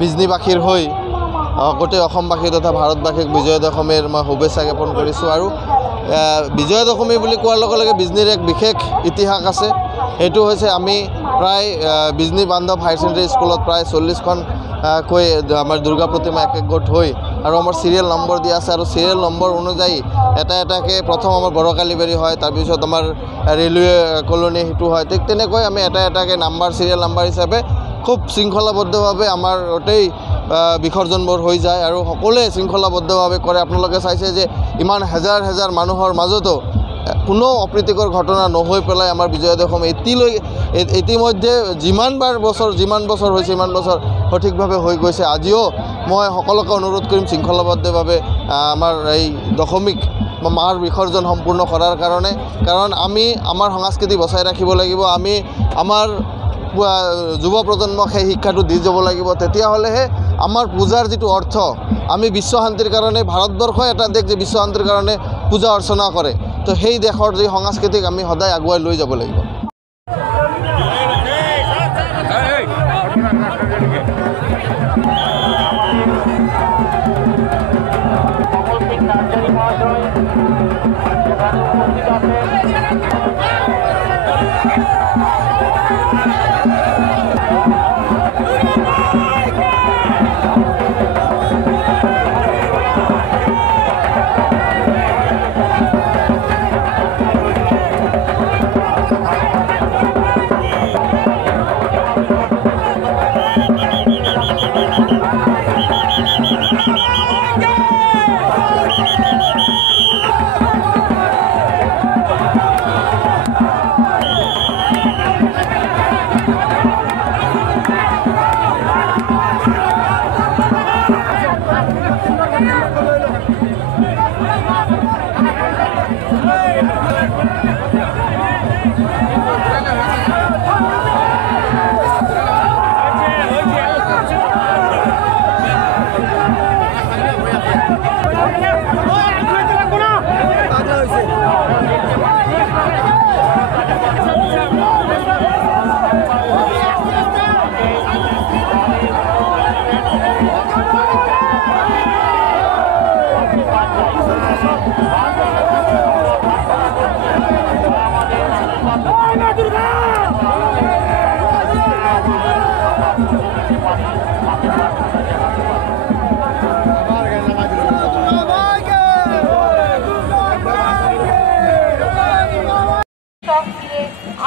বিজনীবাসীৰ হৈ গোটেই অসমবাসী তথা ভাৰতবাসীক বিজয়া দশমীৰ মই শুভেচ্ছা জ্ঞাপন কৰিছোঁ। আৰু বিজয়া দশমী বুলি কোৱাৰ লগে লগে বিজনীৰ এক বিশেষ ইতিহাস আছে। সেইটো হৈছে আমি প্ৰায় বিজনী বান্ধৱ হায়াৰ ছেকেণ্ডেৰী স্কুলত প্ৰায় 40খন কৈ আমাৰ দুৰ্গা প্ৰতিমা এক গোট হৈ আৰু আমাৰ চিৰিয়েল নম্বৰ দিয়া আছে। আৰু চিৰিয়েল নম্বৰ অনুযায়ী এটা এটাকৈ প্ৰথম আমাৰ বৰকালিবাৰী হয়, তাৰপিছত আমাৰ ৰেলৱে কলনী সেইটো হয়। ঠিক তেনেকৈ আমি এটা এটাকৈ নাম্বাৰ চিৰিয়েল নাম্বাৰ হিচাপে খুব শৃংখলাবদ্ধভাৱে আমাৰ গোটেই বিসৰ্জনবোৰ হৈ যায় আৰু সকলোৱে শৃংখলাবদ্ধভাৱে কৰে। আপোনালোকে চাইছে যে ইমান হাজাৰ হাজাৰ মানুহৰ মাজতো কোনো অপ্ৰীতিকৰ ঘটনা নহৈ পেলাই আমাৰ বিজয়া দশমী ইতিমধ্যে যিমান বছৰ হৈছে সিমান বছৰ সঠিকভাৱে হৈ গৈছে। আজিও মই সকলোকে অনুৰোধ কৰিম শৃংখলাবদ্ধভাৱে আমাৰ এই দশমীক মাৰ বিসৰ্জন সম্পূৰ্ণ কৰাৰ কাৰণে, কাৰণ আমি আমাৰ সংস্কৃতি বচাই ৰাখিব লাগিব। আমি আমাৰ যুৱ প্ৰজন্মক সেই শিক্ষাটো দি যাব লাগিব। তেতিয়াহ'লেহে আমাৰ পূজাৰ যিটো অৰ্থ, আমি বিশ্ব শান্তিৰ কাৰণে, ভাৰতবৰ্ষ এটা দেশ যে বিশ্ব শান্তিৰ কাৰণে পূজা অৰ্চনা কৰে, তো সেই দেশৰ যি সংস্কৃতিক আমি সদায় আগুৱাই লৈ যাব লাগিব।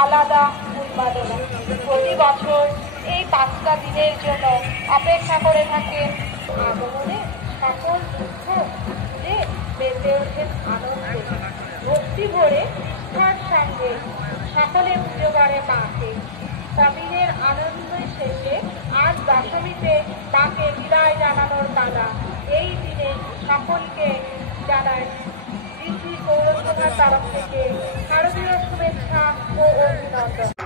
আলাদা উন্মাদনা প্রতি বছর এই 5টা দিনের জন্য অপেক্ষা করে থাকেন। আগমনে সকল দুঃখ ভুলে বেঁচে ওঠেন আনন্দে, ভক্তি ভরে তার সঙ্গে সকলে পুজো করে মাকে। কদিনের আনন্দ শেষে আজ দশমীতে মাকে বিদায় জানানোর পালা। এই দিনে সকলকে জানায় পৌরসভার তরফ থেকে শারদীয় শুভেচ্ছা ও অভিনন্দন।